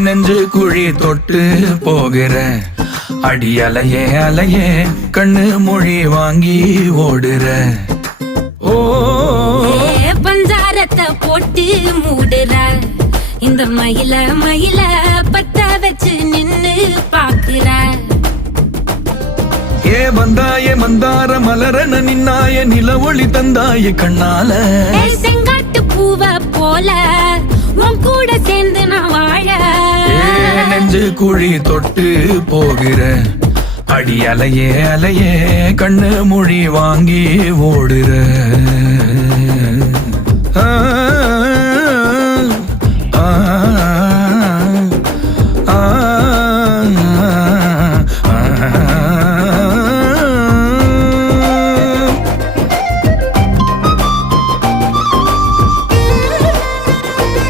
நெஞ்சு குழி தொட்டு போகிற அடி அலையே அலையே கண்ணு மொழி வாங்கி ஓடுற. ஓ பஞ்சாரத்தை போட்டு மூடுற இந்த மயில மயில பத்த வச்சு நின்னு பாக்குற. ஏ வந்தாய மந்தார மலரன நின்னாய நில ஒளி தந்தாய கண்ணால. செங்காட்டு பூவ போல உன் கூட சேர்ந்து நான் வாழ. நெஞ்சு குழி தொட்டு போகிற அடி அலையே அலையே கண்ணு மொழி வாங்கி ஓடுற.